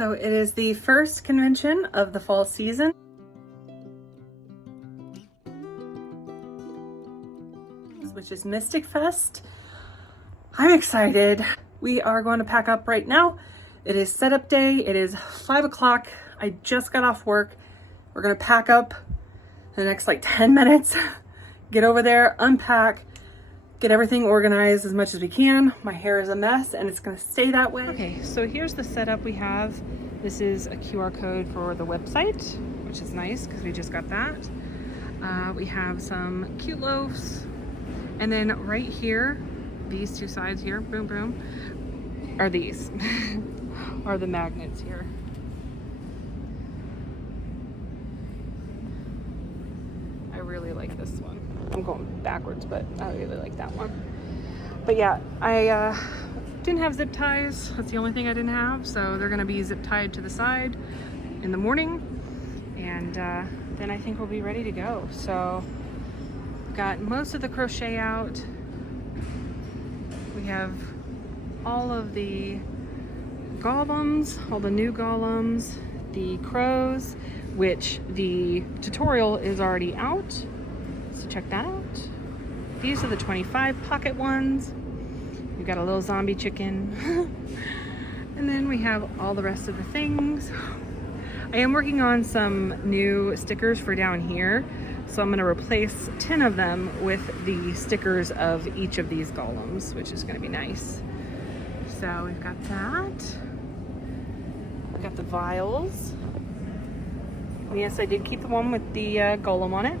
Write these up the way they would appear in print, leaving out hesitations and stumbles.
So it is the first convention of the fall season, which is Mystic Fest. I'm excited. We are going to pack up right now. It is setup day. It is 5 o'clock. I just got off work. We're gonna pack up in the next like 10 minutes, get over there, unpack, get everything organized as much as we can. My hair is a mess and it's gonna stay that way. Okay, so here's the setup we have. This is a QR code for the website, which is nice because we just got that. We have some cute loaves. And then right here, these two sides here, boom, boom, are these, are the magnets here. I really like this one. I'm going backwards, but I really like that one. But yeah, I didn't have zip ties. That's the only thing I didn't have. So they're gonna be zip tied to the side in the morning. And then I think we'll be ready to go. So got most of the crochet out. We have all of the golems, all the new golems, the crows, which the tutorial is already out. So check that out. These are the 25 pocket ones. We've got a little zombie chicken. And then we have all the rest of the things. I am working on some new stickers for down here. So I'm gonna replace 10 of them with the stickers of each of these golems, which is gonna be nice. So we've got that. We've got the vials. And yes, I did keep the one with the golem on it.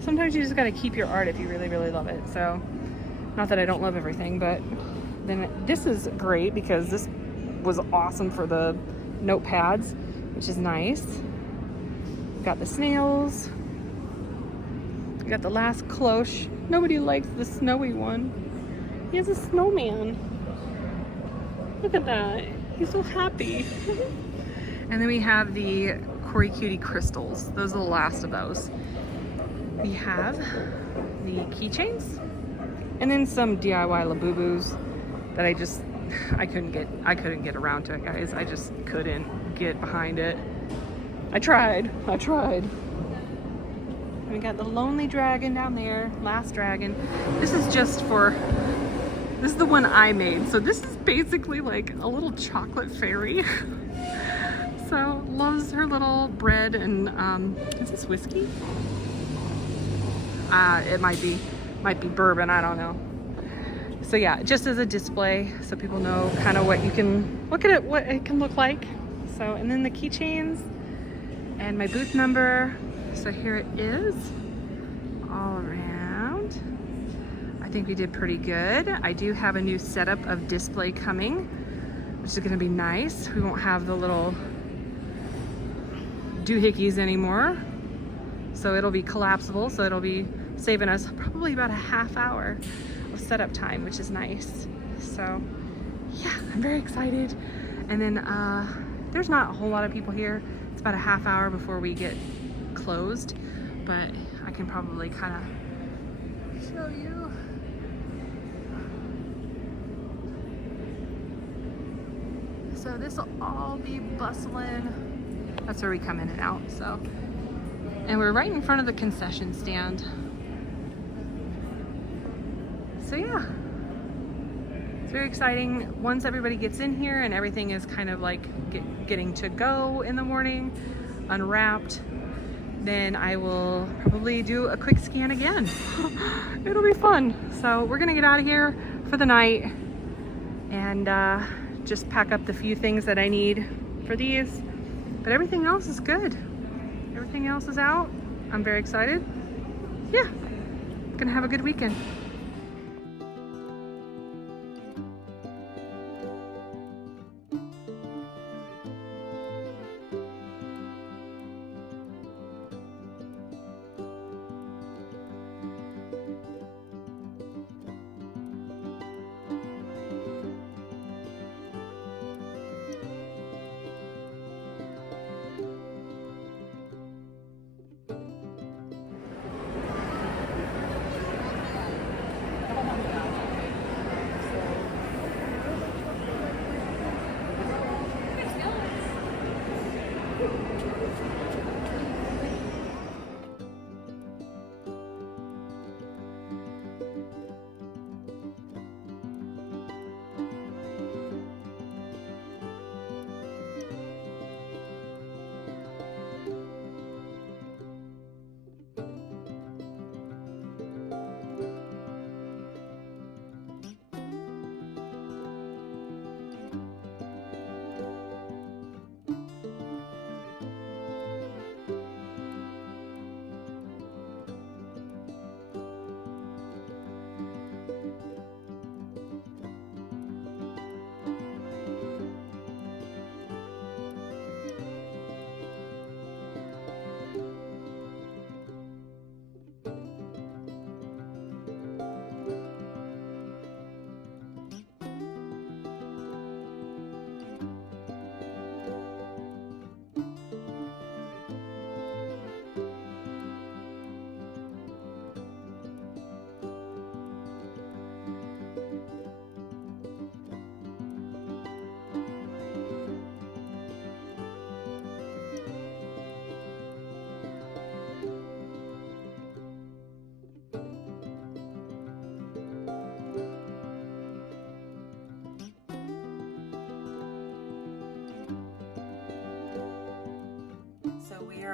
Sometimes you just gotta keep your art if you really, really love it. So, not that I don't love everything, but then this is great because this was awesome for the notepads, which is nice. We've got the snails. We got the last cloche. Nobody likes the snowy one. He has a snowman. Look at that. He's so happy. And then we have the Cory Cutie crystals. Those are the last of those. We have the keychains. And then some DIY Labubus that I couldn't get around to it, guys. I just couldn't get behind it. I tried. We got the lonely dragon down there, last dragon. This is the one I made. So this is basically like a little chocolate fairy. So loves her little bread and, is this whiskey? It might be bourbon, I don't know. So yeah, just as a display so people know kind of what it can look like. So, and then the keychains and my booth number. So here it is, all around. I think we did pretty good. I do have a new setup of display coming, which is gonna be nice. We won't have the little doohickeys anymore. So it'll be collapsible, so it'll be saving us probably about a half hour of setup time, which is nice. So yeah, I'm very excited. And then there's not a whole lot of people here. It's about a half hour before we get closed, but I can probably kind of show you. So this will all be bustling. That's where we come in and out. So, and we're right in front of the concession stand. So yeah, it's very exciting. Once everybody gets in here and everything is kind of like getting to go in the morning, unwrapped, then I will probably do a quick scan again. It'll be fun. So we're gonna get out of here for the night and just pack up the few things that I need for these. But everything else is good. Everything else is out. I'm very excited. Yeah, gonna have a good weekend.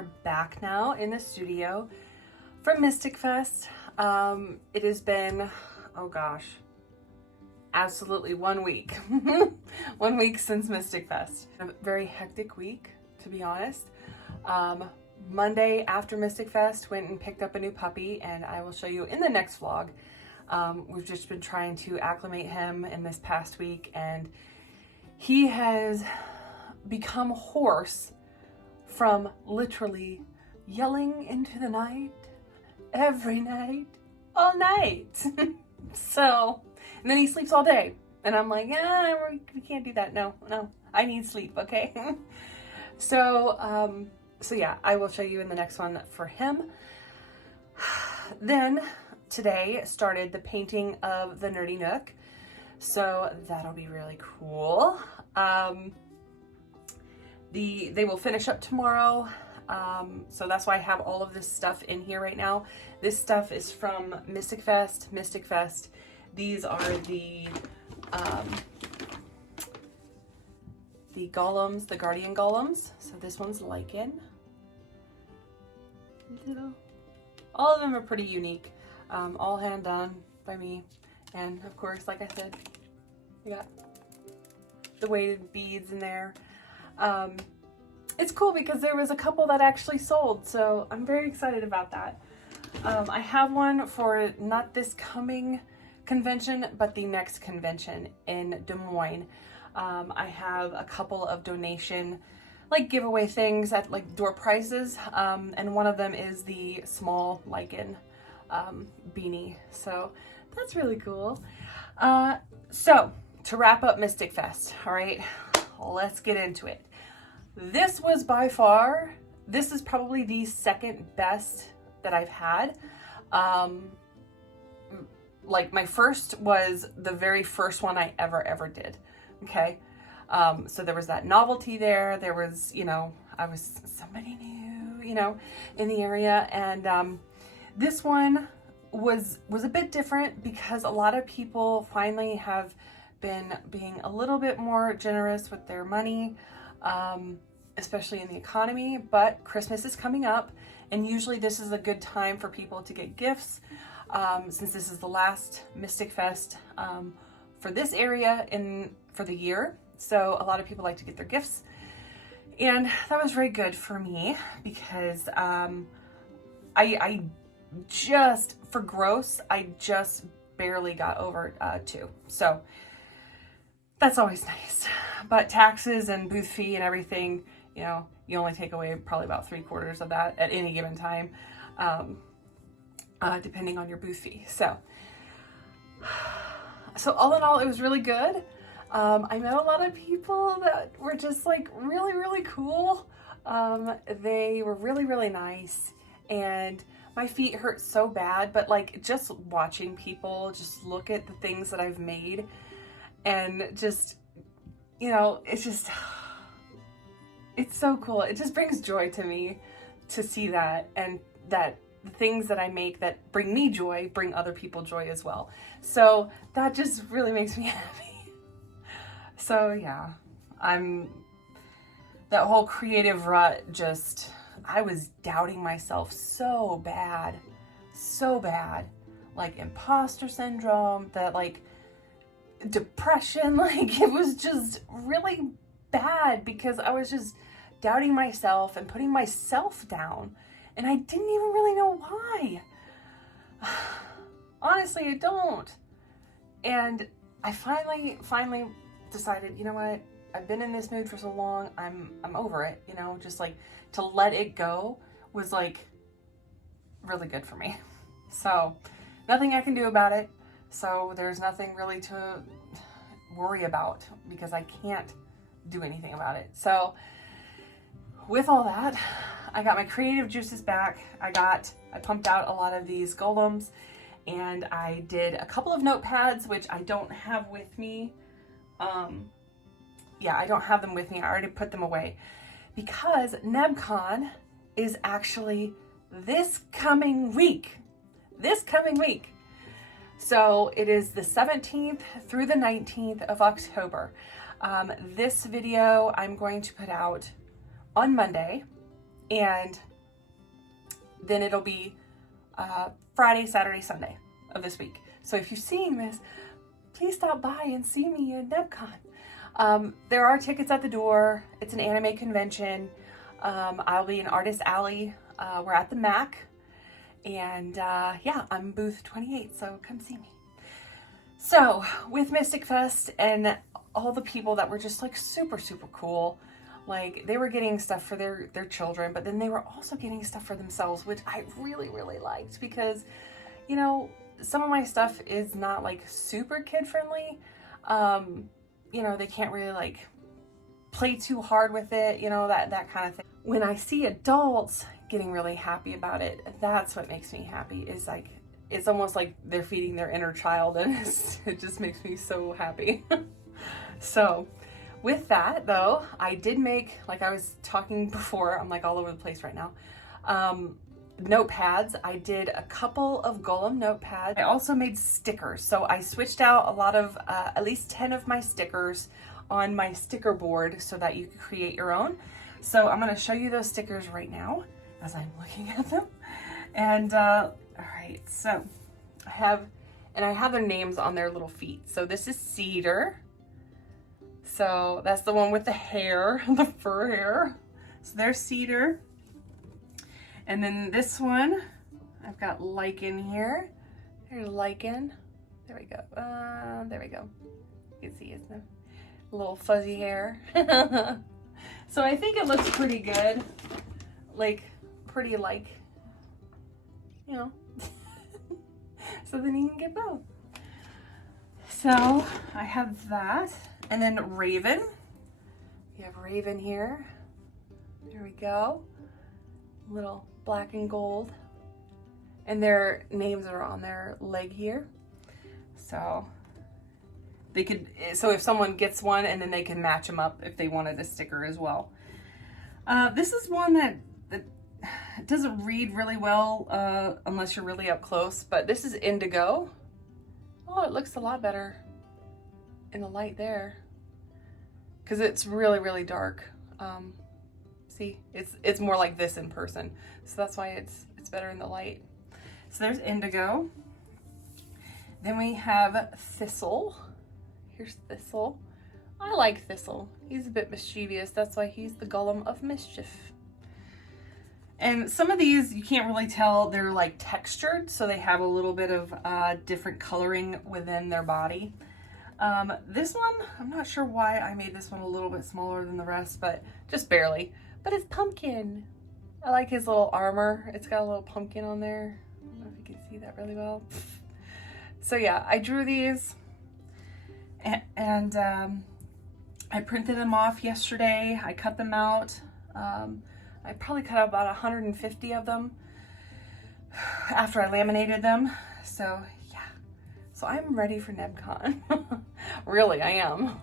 are back now in the studio from Mystic Fest. It has been, oh gosh, absolutely 1 week. 1 week since Mystic Fest. A very hectic week, to be honest. Monday after Mystic Fest, went and picked up a new puppy, and I will show you in the next vlog. We've just been trying to acclimate him in this past week, and he has become hoarse from literally yelling into the night, every night, all night. So, and then he sleeps all day. And I'm like, we can't do that. No, I need sleep, okay? So yeah, I will show you in the next one for him. Then today started the painting of the Nerdy Nook. So that'll be really cool. They will finish up tomorrow. So that's why I have all of this stuff in here right now. This stuff is from Mystic Fest. These are the golems, the guardian golems. So this one's Lycan. All of them are pretty unique. All hand done by me. And of course, like I said, you got the weighted beads in there. It's cool because there was a couple that actually sold, so I'm very excited about that. I have one for not this coming convention, but the next convention in Des Moines. I have a couple of donation, like giveaway things at like door prices, and one of them is the small Lycan beanie, so that's really cool. So to wrap up Mystic Fest, all right, let's get into it. This was by far, this is probably the second best that I've had. Like my first was the very first one I ever did. Okay. So there was that novelty there. There was, I was somebody new, in the area. And, this one was a bit different because a lot of people finally have been being a little bit more generous with their money. Especially in the economy, but Christmas is coming up, and usually this is a good time for people to get gifts, since this is the last Mystic Fest for this area for the year. So a lot of people like to get their gifts, and that was very good for me because I just, for gross, I just barely got over 2. So that's always nice. But taxes and booth fee and everything, you only take away probably about 3/4 of that at any given time, depending on your booth fee. So all in all, it was really good. I met a lot of people that were just like really, really cool. They were really, really nice, and my feet hurt so bad, but like just watching people just look at the things that I've made and just, it's so cool. It just brings joy to me to see that, and that the things that I make that bring me joy bring other people joy as well. So that just really makes me happy. So yeah, that whole creative rut, I was doubting myself so bad, like imposter syndrome, that like depression, like it was just really bad because I was just doubting myself and putting myself down, and I didn't even really know why. Honestly, I don't. And I finally decided, you know what? I've been in this mood for so long. I'm over it, just like to let it go was like really good for me. So nothing I can do about it. So there's nothing really to worry about because I can't do anything about it. So with all that, I got my creative juices back. I pumped out a lot of these golems, and I did a couple of notepads, which I don't have with me. I don't have them with me. I already put them away because NebCon is actually this coming week. So it is the 17th through the 19th of October. This video I'm going to put out on Monday, and then it'll be Friday, Saturday, Sunday of this week. So if you're seeing this, please stop by and see me at NebCon. There are tickets at the door. It's an anime convention. I'll be in Artist Alley. We're at the MAC. And yeah, I'm booth 28, so come see me. So with Mystic Fest and all the people that were just like super, super cool, like they were getting stuff for their children, but then they were also getting stuff for themselves, which I really, really liked because, you know, some of my stuff is not like super kid friendly. You know, they can't really like play too hard with it, you know, that kind of thing. When I see adults getting really happy about it, that's what makes me happy. Is like, it's almost like they're feeding their inner child, and it just makes me so happy. So with that though, I did make, like I was talking before, I'm like all over the place right now, notepads. I did a couple of Golem notepads. I also made stickers. So I switched out a lot of, at least 10 of my stickers on my sticker board so that you can create your own. So I'm going to show you those stickers right now as I'm looking at them. And all right, so I have their names on their little feet. So this is Cedar. So that's the one with the hair, the fur hair. So there's Cedar. And then this one, I've got Lichen here. There's Lichen. There we go. There we go. You can see it's a little fuzzy hair. So I think it looks pretty good. Like, pretty like, you know. So then you can get both. So I have that. And then Raven. You have Raven here. There we go. Little black and gold. And their names are on their leg here. So they could, so if someone gets one, and then they can match them up if they wanted a sticker as well. This is one that doesn't read really well unless you're really up close, but this is Indigo. Oh, it looks a lot better in the light there because it's really, really dark. See, it's more like this in person, so that's why it's better in the light. So there's Indigo. Then we have Thistle. Here's Thistle. I like Thistle. He's a bit mischievous. That's why he's the Golem of Mischief. And some of these, you can't really tell, they're like textured, so they have a little bit of different coloring within their body. This one, I'm not sure why I made this one a little bit smaller than the rest, but just barely. But it's Pumpkin. I like his little armor. It's got a little pumpkin on there. I don't know if you can see that really well. So yeah, I drew these and I printed them off yesterday. I cut them out. I probably cut out about 150 of them after I laminated them. So yeah, so I'm ready for NebCon. Really, I am.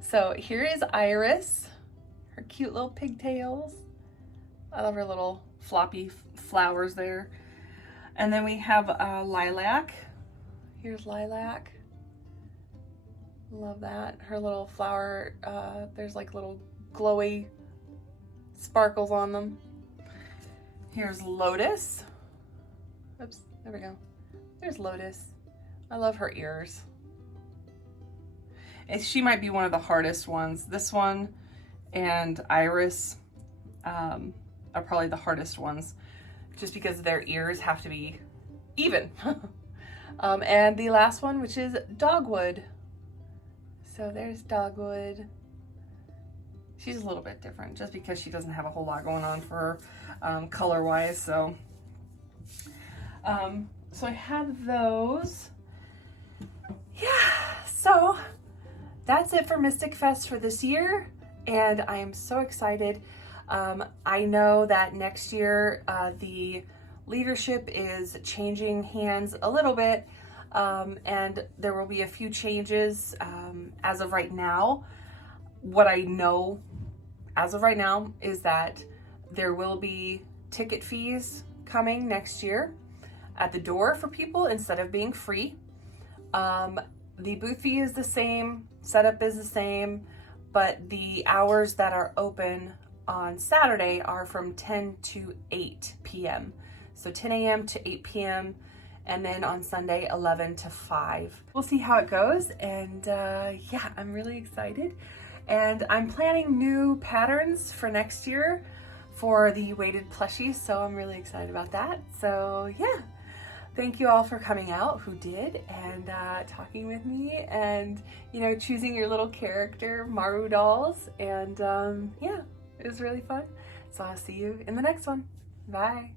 So here is Iris, her cute little pigtails. I love her little floppy flowers there. And then we have Lilac. Here's Lilac. Love that. Her little flower, there's like little glowy sparkles on them. Here's Lotus. Oops, there we go. There's Lotus. I love her ears. And she might be one of the hardest ones. This one and Iris are probably the hardest ones, just because their ears have to be even. And the last one, which is Dogwood. So there's Dogwood. She's a little bit different just because she doesn't have a whole lot going on for her color wise. So so I have those. Yeah, so that's it for Mystic Fest for this year, and I am so excited. I know that next year the leadership is changing hands a little bit, and there will be a few changes as of right now. What I know as of right now is that there will be ticket fees coming next year at the door for people instead of being free. The booth fee is the same, setup is the same, but the hours that are open on Saturday are from 10 to 8 p.m. So 10 a.m. to 8 p.m. and then on Sunday 11 to 5. We'll see how it goes, and yeah, I'm really excited. And I'm planning new patterns for next year for the weighted plushies, so I'm really excited about that. So yeah, thank you all for coming out who did, and talking with me, and you know, choosing your little character Maru dolls, and yeah, it was really fun. So I'll see you in the next one. Bye.